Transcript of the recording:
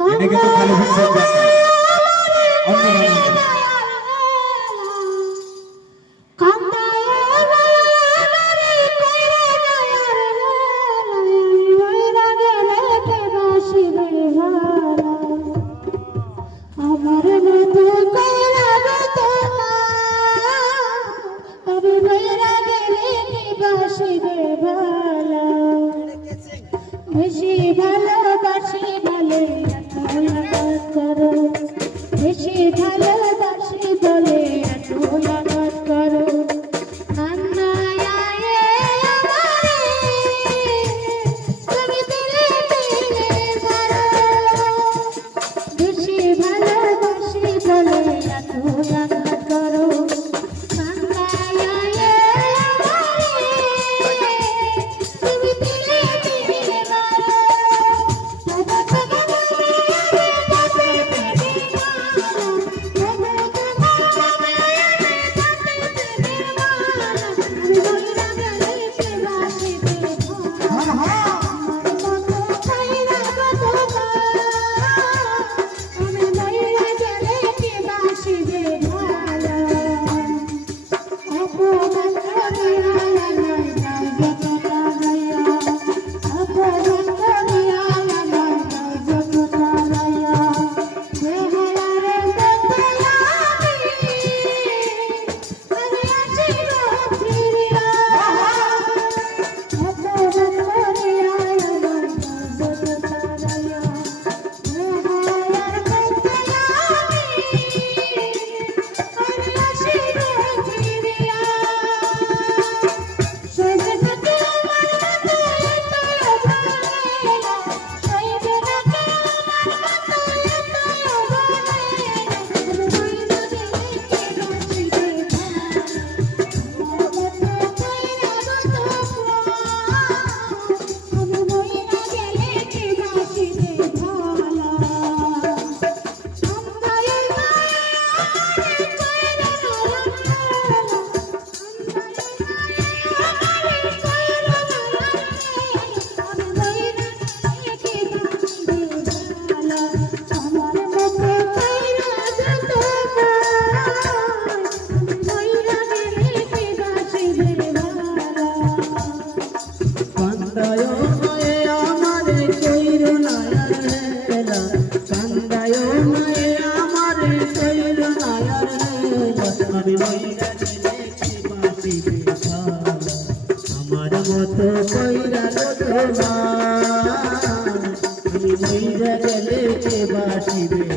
এনেকে তো খালি হুসেন অন্য বেশি ভালোবাসি বলে এত লাগত করো, বেশি ভালোবাসি বলে এত লাগত করো। কান্নায় আয়ে আমারে তুমি দিলে দিলে মারো, বেশি ভালোবাসি বলে এত লাগত করো। কান্নায় আয়ে আমারে তুমি দিলে দিলে মারো। আমার মতো কইরা গো তোমার আমি মইরা গেলে কে বাসিবে